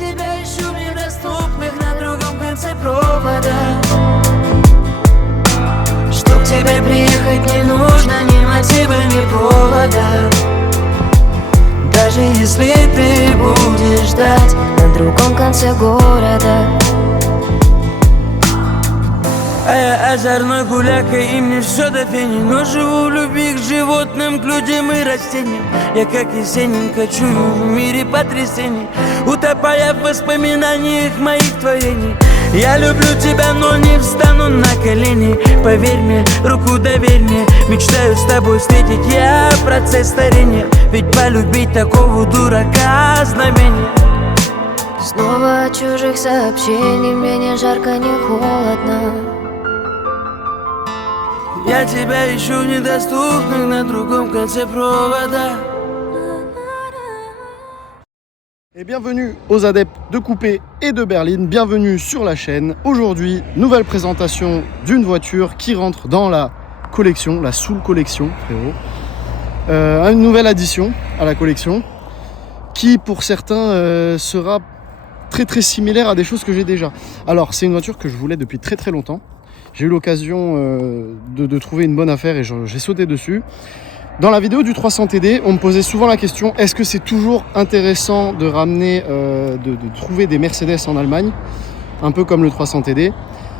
тебя ищу в недоступных на другом конце провода. Чтоб к тебе приехать не нужно ни мотива, ни повода. Даже если ты будешь ждать на другом конце города. А я озорной гуляка, и мне все до фени. Но живу в любви к животным, к людям и растениям. Я как Есенин кочую в мире потрясений, утопая в воспоминаниях моих творений. Я люблю тебя, но не встану на колени. Поверь мне, руку доверь мне, мечтаю с тобой встретить я процесс старения. Ведь полюбить такого дурака знамение. Снова от чужих сообщений, мне не жарко, не холодно. Я тебя ищу в недоступных на другом конце провода. Et bienvenue aux adeptes de coupé et de berline, bienvenue sur la chaîne. Aujourd'hui, nouvelle présentation d'une voiture qui rentre dans la collection, la Soul Collection, frérot. Une nouvelle addition à la collection qui pour certains sera très similaire à des choses que j'ai déjà. Alors c'est une voiture que je voulais depuis très longtemps. J'ai eu l'occasion de trouver une bonne affaire et j'ai sauté dessus. Dans la vidéo du 300 TD, on me posait souvent la question, est-ce que c'est toujours intéressant de ramener, de trouver des Mercedes en Allemagne, un peu comme le 300 TD.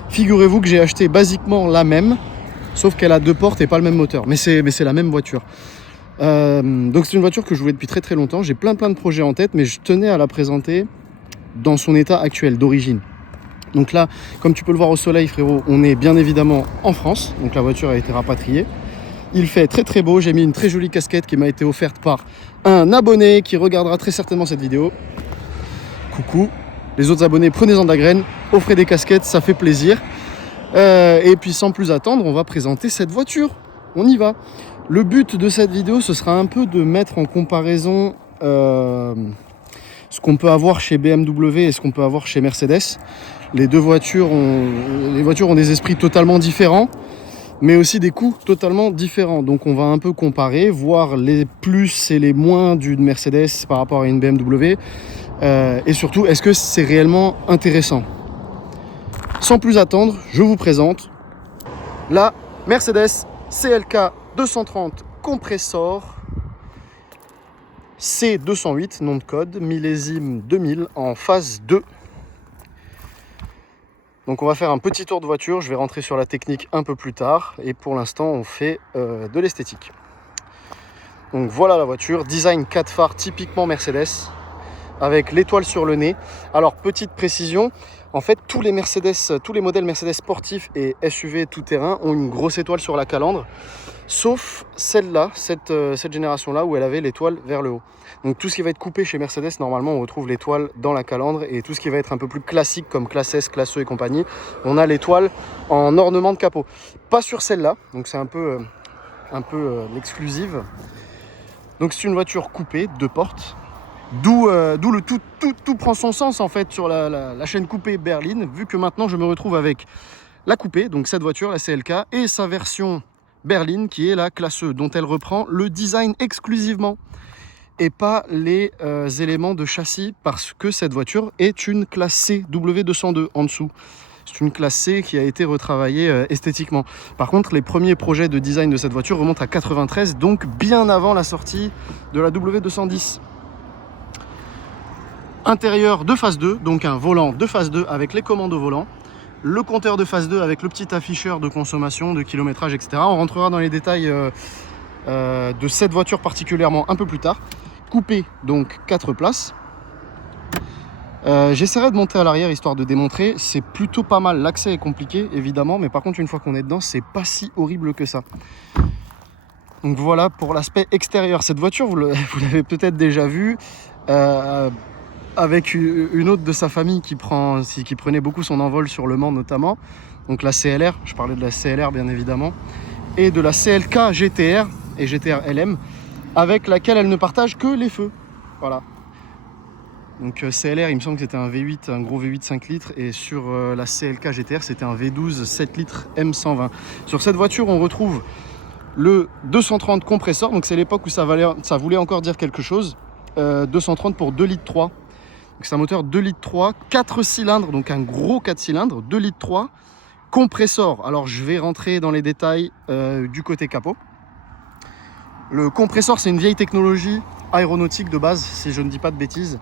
Figurez-vous que j'ai acheté basiquement la même, sauf qu'elle a deux portes et pas le même moteur, mais c'est la même voiture. Donc c'est une voiture que je voulais depuis très longtemps, j'ai plein de projets en tête, mais je tenais à la présenter dans son état actuel, d'origine. Donc là, comme tu peux le voir au soleil, frérot, on est bien évidemment en France, donc la voiture a été rapatriée. Il fait très beau, j'ai mis une très jolie casquette qui m'a été offerte par un abonné qui regardera très certainement cette vidéo. Coucou, les autres abonnés, prenez-en de la graine, offrez des casquettes, ça fait plaisir. Et puis sans plus attendre, on va présenter cette voiture, on y va. Le but de cette vidéo, ce sera un peu de mettre en comparaison ce qu'on peut avoir chez BMW et ce qu'on peut avoir chez Mercedes. Les voitures ont des esprits totalement différents, mais aussi des coûts totalement différents. Donc on va un peu comparer, voir les plus et les moins d'une Mercedes par rapport à une BMW. Et surtout, est-ce que c'est réellement intéressant? Sans plus attendre, je vous présente la Mercedes CLK 230 Compressor C208, nom de code, millésime 2000 en phase 2. Donc on va faire un petit tour de voiture, je vais rentrer sur la technique un peu plus tard et pour l'instant on fait de l'esthétique. Donc voilà la voiture, design 4 phares typiquement Mercedes avec l'étoile sur le nez. Alors petite précision, en fait tous les modèles Mercedes sportifs et SUV tout-terrain ont une grosse étoile sur la calandre, sauf celle-là, cette génération-là où elle avait l'étoile vers le haut. Donc tout ce qui va être coupé chez Mercedes, normalement on retrouve l'étoile dans la calandre, et tout ce qui va être un peu plus classique comme classe S, classe E et compagnie, on a l'étoile en ornement de capot. Pas sur celle-là, donc c'est un peu l'exclusive. Donc c'est une voiture coupée, 2 portes, d'où le tout prend son sens en fait sur la chaîne coupée berline, vu que maintenant je me retrouve avec la coupée, donc cette voiture, la CLK, et sa version berline qui est la classe E, dont elle reprend le design exclusivement et pas les éléments de châssis, parce que cette voiture est une classe C W202 en dessous. C'est une classe C qui a été retravaillée esthétiquement. Par contre, les premiers projets de design de cette voiture remontent à 93, donc bien avant la sortie de la W210. Intérieur de phase 2, donc un volant de phase 2 avec les commandes au volant. Le compteur de phase 2 avec le petit afficheur de consommation, de kilométrage, etc. On rentrera dans les détails de cette voiture particulièrement un peu plus tard. Coupé, donc 4 places. J'essaierai de monter à l'arrière histoire de démontrer. C'est plutôt pas mal. L'accès est compliqué évidemment, mais par contre une fois qu'on est dedans, c'est pas si horrible que ça. Donc voilà pour l'aspect extérieur. Cette voiture, vous l'avez peut-être déjà vue avec une autre de sa famille qui prenait beaucoup son envol sur Le Mans notamment. Donc la CLR, je parlais de la CLR bien évidemment, et de la CLK GTR et GTR LM, avec laquelle elle ne partage que les feux. Voilà. Donc CLR, il me semble que c'était un V8, un gros V8 5 litres, et sur la CLK GTR, c'était un V12 7 litres M120. Sur cette voiture, on retrouve le 230 compresseur, donc c'est l'époque où ça voulait encore dire quelque chose. 230 pour 2 litres 3. C'est un moteur 2 litres 3, 4 cylindres, donc un gros 4 cylindres, 2 litres 3, compresseur. Alors je vais rentrer dans les détails du côté capot. Le compresseur, c'est une vieille technologie aéronautique de base, si je ne dis pas de bêtises.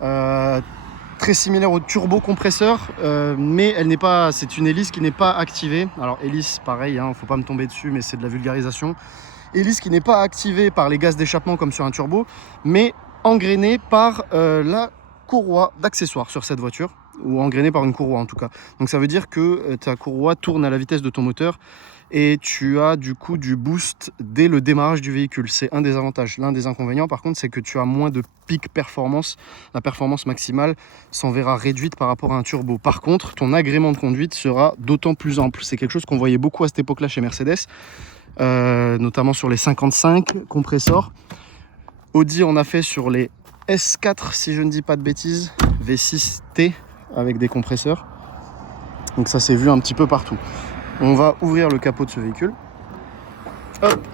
Très similaire au turbocompresseur, mais elle n'est pas, c'est une hélice qui n'est pas activée. Alors hélice, pareil, hein, faut pas me tomber dessus, mais c'est de la vulgarisation. Hélice qui n'est pas activée par les gaz d'échappement comme sur un turbo, mais engrainée par la courroie d'accessoires sur cette voiture, ou engrainée par une courroie en tout cas. Donc ça veut dire que ta courroie tourne à la vitesse de ton moteur et tu as du coup du boost dès le démarrage du véhicule. C'est un des avantages. L'un des inconvénients par contre, c'est que tu as moins de pic performance. La performance maximale s'en verra réduite par rapport à un turbo. Par contre, ton agrément de conduite sera d'autant plus ample. C'est quelque chose qu'on voyait beaucoup à cette époque-là chez Mercedes, notamment sur les 55 compresseurs. Audi en a fait sur les S4, si je ne dis pas de bêtises, V6T avec des compresseurs. Donc ça s'est vu un petit peu partout. On va ouvrir le capot de ce véhicule. Hop.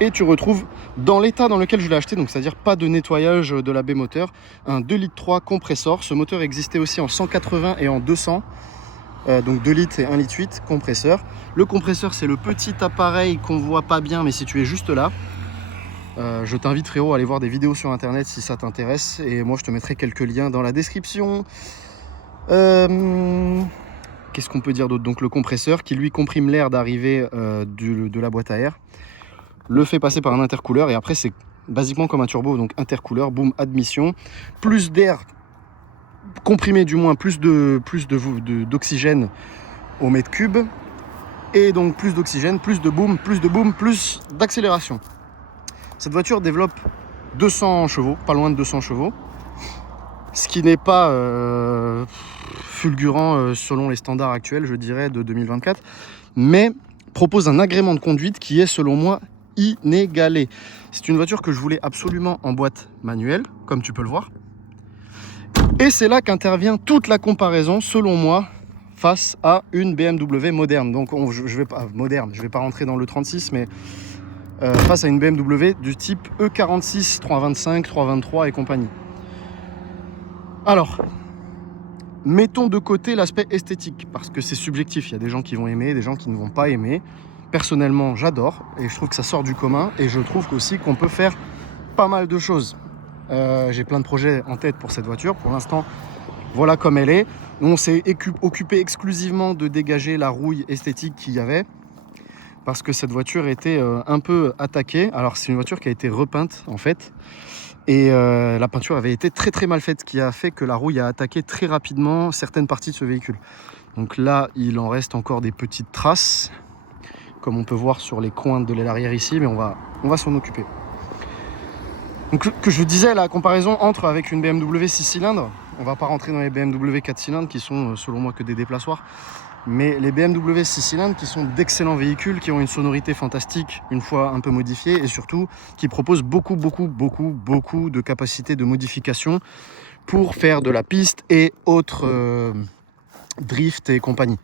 Et tu retrouves dans l'état dans lequel je l'ai acheté, donc c'est-à-dire pas de nettoyage de la baie moteur, un 2 litres 3 compresseur. Ce moteur existait aussi en 180 et en 200. Donc 2 litres et 1 litre 8 compresseur. Le compresseur, c'est le petit appareil qu'on voit pas bien, mais si tu es juste là, je t'invite frérot à aller voir des vidéos sur internet si ça t'intéresse, et moi je te mettrai quelques liens dans la description. Qu'est-ce qu'on peut dire d'autre? Donc le compresseur qui lui comprime l'air d'arrivée de la boîte à air, le fait passer par un intercooleur, et après c'est basiquement comme un turbo, donc intercooleur, boum, admission, plus d'air comprimé, du moins plus d'oxygène au mètre cube, et donc plus d'oxygène, plus de boom, plus d'accélération. Cette voiture développe 200 chevaux, pas loin de 200 chevaux, ce qui n'est pas fulgurant selon les standards actuels, je dirais, de 2024, mais propose un agrément de conduite qui est, selon moi, inégalé. C'est une voiture que je voulais absolument en boîte manuelle, comme tu peux le voir. Et c'est là qu'intervient toute la comparaison, selon moi, face à une BMW moderne. Donc je vais pas rentrer dans le 36, mais face à une BMW du type E46, 325, 323 et compagnie. Alors, mettons de côté l'aspect esthétique, parce que c'est subjectif. Il y a des gens qui vont aimer, des gens qui ne vont pas aimer. Personnellement, j'adore, et je trouve que ça sort du commun, et je trouve aussi qu'on peut faire pas mal de choses. J'ai plein de projets en tête pour cette voiture. Pour l'instant, voilà comme elle est. On s'est occupé exclusivement de dégager la rouille esthétique qu'il y avait, parce que cette voiture était un peu attaquée. Alors c'est une voiture qui a été repeinte en fait, et la peinture avait été très très mal faite, ce qui a fait que la rouille a attaqué très rapidement certaines parties de ce véhicule. Donc là il en reste encore des petites traces, comme on peut voir sur les coins de l'arrière ici, mais on va s'en occuper. Donc que je disais, la comparaison entre avec une BMW 6 cylindres, on va pas rentrer dans les BMW 4 cylindres qui sont selon moi que des déplaçoirs, mais les BMW 6 cylindres qui sont d'excellents véhicules, qui ont une sonorité fantastique une fois un peu modifiée, et surtout qui proposent beaucoup de capacités de modification pour faire de la piste et autres drift et compagnie.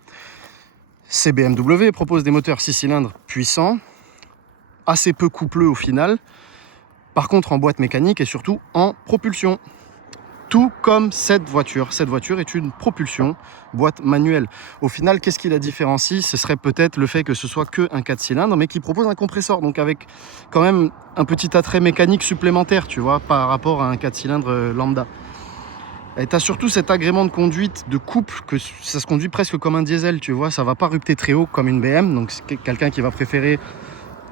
Ces BMW proposent des moteurs 6 cylindres puissants, assez peu coupleux au final, par contre en boîte mécanique et surtout en propulsion. Tout comme cette voiture. Cette voiture est une propulsion boîte manuelle. Au final, qu'est-ce qui la différencie? Ce serait peut-être le fait que ce soit qu'un 4 cylindres, mais qui propose un compresseur, donc avec quand même un petit attrait mécanique supplémentaire, tu vois, par rapport à un 4 cylindres lambda. Et tu as surtout cet agrément de conduite, de couple, que ça se conduit presque comme un diesel, tu vois, ça va pas rupter très haut comme une BM, donc c'est quelqu'un qui va préférer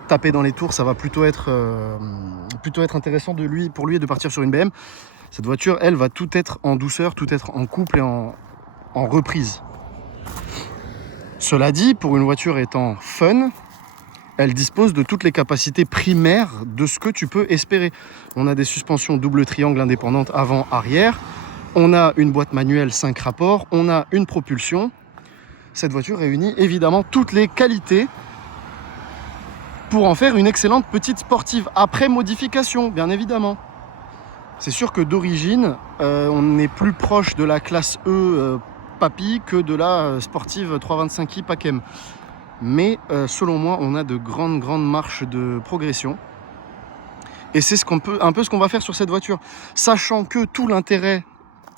taper dans les tours, ça va plutôt être intéressant pour lui de partir sur une BM. Cette voiture, elle, va tout être en douceur, tout être en couple et en reprise. Cela dit, pour une voiture étant fun, elle dispose de toutes les capacités primaires de ce que tu peux espérer. On a des suspensions double triangle indépendantes avant-arrière, on a une boîte manuelle 5 rapports, on a une propulsion. Cette voiture réunit évidemment toutes les qualités pour en faire une excellente petite sportive, après modification, bien évidemment. C'est sûr que d'origine, on est plus proche de la classe E Papy que de la sportive 325i Pacem. Mais selon moi, on a de grandes marches de progression. Et c'est un peu ce qu'on va faire sur cette voiture. Sachant que tout l'intérêt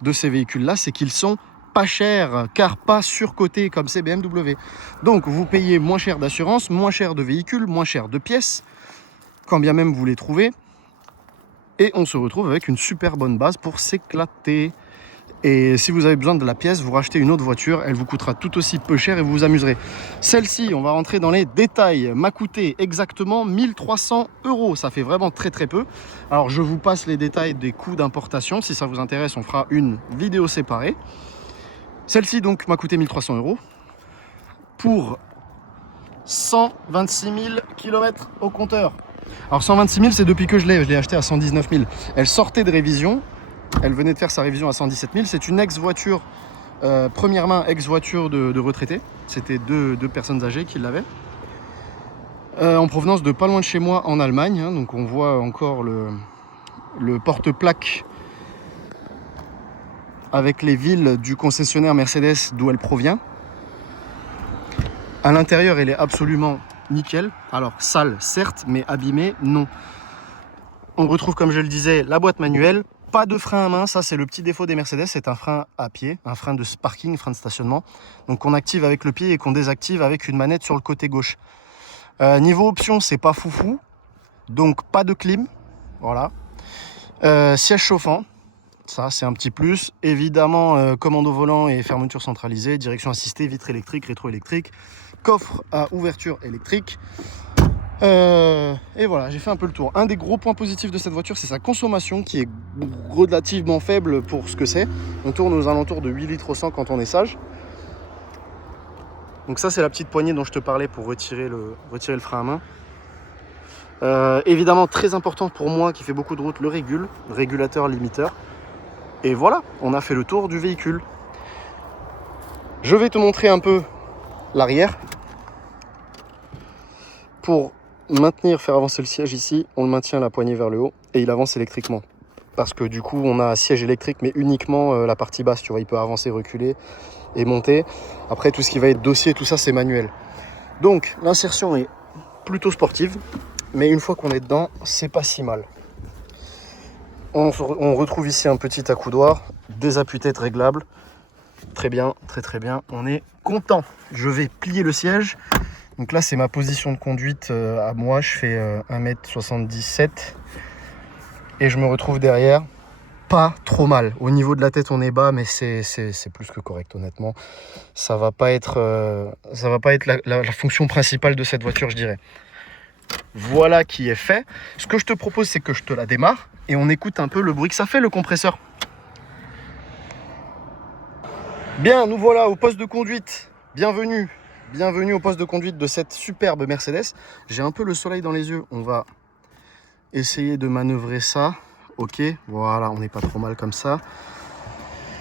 de ces véhicules-là, c'est qu'ils sont pas chers, car pas surcotés comme ces BMW. Donc vous payez moins cher d'assurance, moins cher de véhicules, moins cher de pièces, quand bien même vous les trouvez. Et on se retrouve avec une super bonne base pour s'éclater. Et si vous avez besoin de la pièce, vous rachetez une autre voiture, elle vous coûtera tout aussi peu cher et vous vous amuserez. Celle-ci, on va rentrer dans les détails, m'a coûté exactement 1300 €. Ça fait vraiment très très peu. Alors je vous passe les détails des coûts d'importation. Si ça vous intéresse, on fera une vidéo séparée. Celle-ci donc m'a coûté 1300 € pour 126 000 km au compteur. Alors 126 000, c'est depuis que je l'ai acheté à 119 000. Elle sortait de révision. Elle venait de faire sa révision à 117 000. C'est une ex-voiture, première main, ex-voiture de retraité. C'était deux personnes âgées qui l'avaient. En provenance de pas loin de chez moi, en Allemagne. Hein, donc on voit encore le porte-plaque avec les villes du concessionnaire Mercedes d'où elle provient. À l'intérieur, elle est absolument nickel. Alors sale, certes, mais abîmée, non. On retrouve, comme je le disais, la boîte manuelle. Pas de frein à main, ça c'est le petit défaut des Mercedes, c'est un frein à pied, un frein de parking, frein de stationnement. Donc qu'on active avec le pied et qu'on désactive avec une manette sur le côté gauche. Niveau option, c'est pas foufou, donc pas de clim, voilà. Siège chauffant, ça c'est un petit plus. Évidemment, commande au volant et fermeture centralisée, direction assistée, vitre électrique, rétroélectrique, coffre à ouverture électrique. Et voilà, j'ai fait un peu le tour. Un des gros points positifs de cette voiture, c'est sa consommation qui est relativement faible pour ce que c'est. On tourne aux alentours de 8 litres au 100 quand on est sage. Donc ça, c'est la petite poignée dont je te parlais pour retirer le frein à main. Évidemment, très important pour moi qui fait beaucoup de route, le régulateur limiteur. Et voilà, on a fait le tour du véhicule. Je vais te montrer un peu l'arrière. Pour faire avancer le siège ici, on maintient la poignée vers le haut et il avance électriquement. Parce que du coup, on a un siège électrique, mais uniquement la partie basse, tu vois, il peut avancer, reculer et monter. Après, tout ce qui va être dossier, tout ça, c'est manuel. Donc, l'insertion est plutôt sportive, mais une fois qu'on est dedans, c'est pas si mal. On retrouve ici un petit accoudoir, des appuis-têtes réglables. Très bien, très très bien, on est content. Je vais plier le siège. Donc là, c'est ma position de conduite à moi. Je fais 1m77 et je me retrouve derrière. Pas trop mal. Au niveau de la tête, on est bas, mais c'est plus que correct, honnêtement. Ça va pas être la fonction principale de cette voiture, je dirais. Voilà qui est fait. Ce que je te propose, c'est que je te la démarre et on écoute un peu le bruit que ça fait, le compresseur. Bien, nous voilà au poste de conduite. Bienvenue. Bienvenue au poste de conduite de cette superbe Mercedes. J'ai un peu le soleil dans les yeux. On va essayer de manœuvrer ça. Ok, voilà, on n'est pas trop mal comme ça.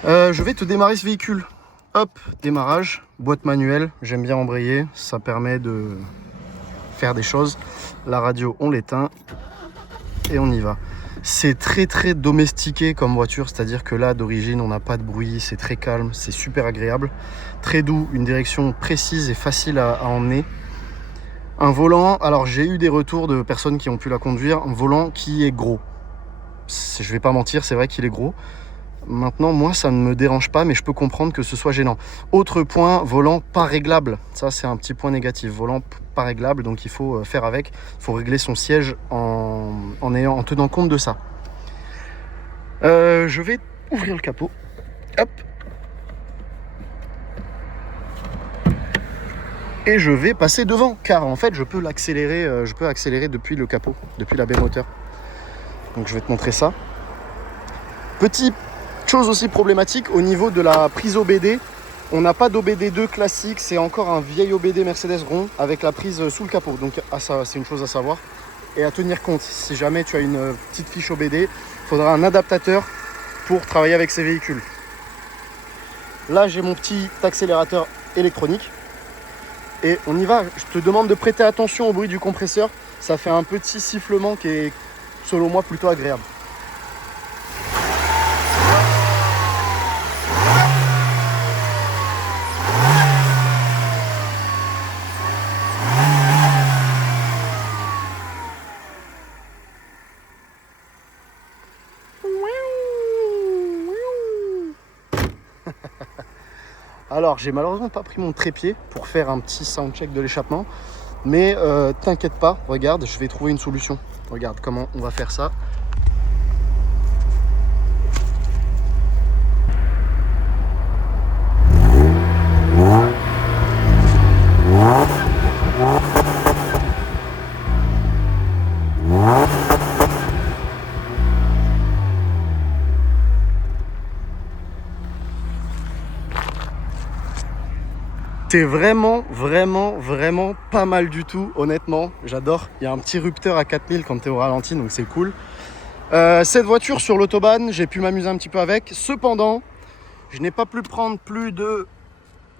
Je vais te démarrer ce véhicule. Hop, démarrage, boîte manuelle. J'aime bien embrayer, ça permet de faire des choses. La radio, on l'éteint et on y va. C'est très très domestiqué comme voiture, c'est-à-dire que là d'origine on n'a pas de bruit, c'est très calme, c'est super agréable, très doux, une direction précise et facile à emmener. Un volant, alors j'ai eu des retours de personnes qui ont pu la conduire, un volant qui est gros. Je vais pas mentir, c'est vrai qu'il est gros. Maintenant, moi, ça ne me dérange pas, mais je peux comprendre que ce soit gênant. Autre point, volant pas réglable. Ça, c'est un petit point négatif. Volant pas réglable, donc il faut faire avec. Il faut régler son siège en tenant compte de ça. Je vais ouvrir le capot. Hop. Et je vais passer devant, car en fait, je peux accélérer depuis le capot, depuis la baie moteur. Donc, je vais te montrer ça. Petite chose aussi problématique au niveau de la prise OBD. On n'a pas d'OBD 2 classique, c'est encore un vieil OBD Mercedes rond avec la prise sous le capot. Donc ça, c'est une chose à savoir et à tenir compte. Si jamais tu as une petite fiche OBD, il faudra un adaptateur pour travailler avec ces véhicules. Là, j'ai mon petit accélérateur électronique et on y va. Je te demande de prêter attention au bruit du compresseur. Ça fait un petit sifflement qui est, selon moi, plutôt agréable. Alors, j'ai malheureusement pas pris mon trépied pour faire un petit soundcheck de l'échappement. Mais t'inquiète pas, regarde, je vais trouver une solution. Regarde comment on va faire ça. C'est vraiment pas mal du tout, honnêtement. J'adore. Il y a un petit rupteur à 4000 quand tu es au ralenti, donc c'est cool. Cette voiture sur l'autobahn, j'ai pu m'amuser un petit peu avec. Cependant, je n'ai pas pu prendre plus de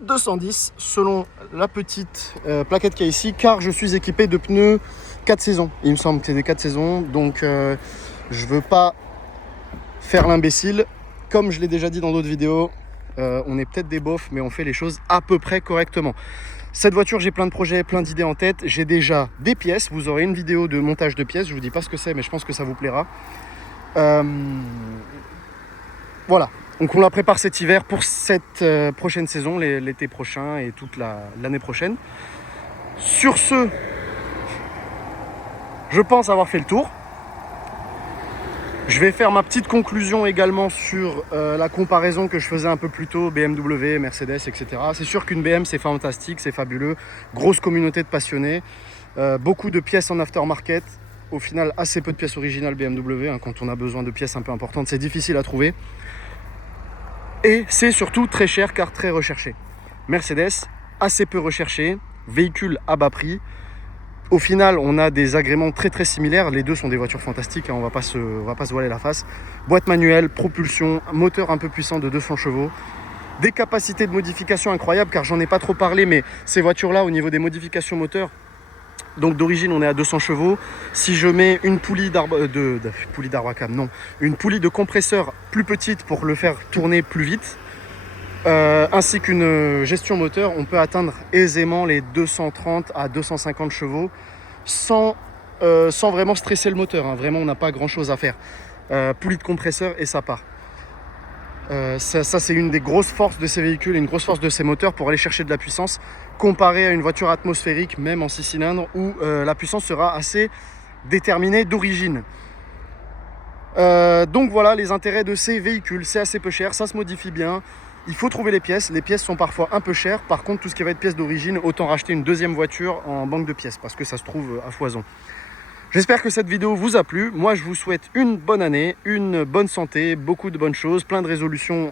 210 selon la petite plaquette qu'il y a ici, car je suis équipé de pneus 4 saisons. Il me semble que c'est des 4 saisons, donc je veux pas faire l'imbécile. Comme je l'ai déjà dit dans d'autres vidéos, on est peut-être des beaufs, mais on fait les choses à peu près correctement. Cette voiture, j'ai plein de projets, plein d'idées en tête. J'ai déjà des pièces. Vous aurez une vidéo de montage de pièces. Je vous dis pas ce que c'est, mais je pense que ça vous plaira. Voilà. Donc on la prépare cet hiver pour cette prochaine saison, l'été prochain et toute l'année prochaine. Sur ce, je pense avoir fait le tour. Je vais faire ma petite conclusion également sur la comparaison que je faisais un peu plus tôt, BMW, Mercedes, etc. C'est sûr qu'une BM, c'est fantastique, c'est fabuleux. Grosse communauté de passionnés, beaucoup de pièces en aftermarket. Au final, assez peu de pièces originales BMW. Hein, quand on a besoin de pièces un peu importantes, c'est difficile à trouver. Et c'est surtout très cher car très recherché. Mercedes, assez peu recherché, véhicule à bas prix. Au final, on a des agréments très similaires. Les deux sont des voitures fantastiques, hein, on va pas se voiler la face. Boîte manuelle, propulsion, moteur un peu puissant de 200 chevaux. Des capacités de modification incroyables, car j'en ai pas trop parlé, mais ces voitures-là, au niveau des modifications moteurs, donc d'origine, on est à 200 chevaux. Si je mets une poulie une poulie de compresseur plus petite pour le faire tourner plus vite, ainsi qu'une gestion moteur, on peut atteindre aisément les 230 à 250 chevaux sans vraiment stresser le moteur. Hein. Vraiment, on n'a pas grand chose à faire. Poulie de compresseur et ça part. Ça c'est une des grosses forces de ces véhicules, une grosse force de ces moteurs pour aller chercher de la puissance, comparé à une voiture atmosphérique, même en 6 cylindres, où la puissance sera assez déterminée d'origine. Donc voilà les intérêts de ces véhicules. C'est assez peu cher, ça se modifie bien. Il faut trouver les pièces sont parfois un peu chères. Par contre, tout ce qui va être pièces d'origine, autant racheter une deuxième voiture en banque de pièces, parce que ça se trouve à foison. J'espère que cette vidéo vous a plu. Moi, je vous souhaite une bonne année, une bonne santé, beaucoup de bonnes choses, plein de résolutions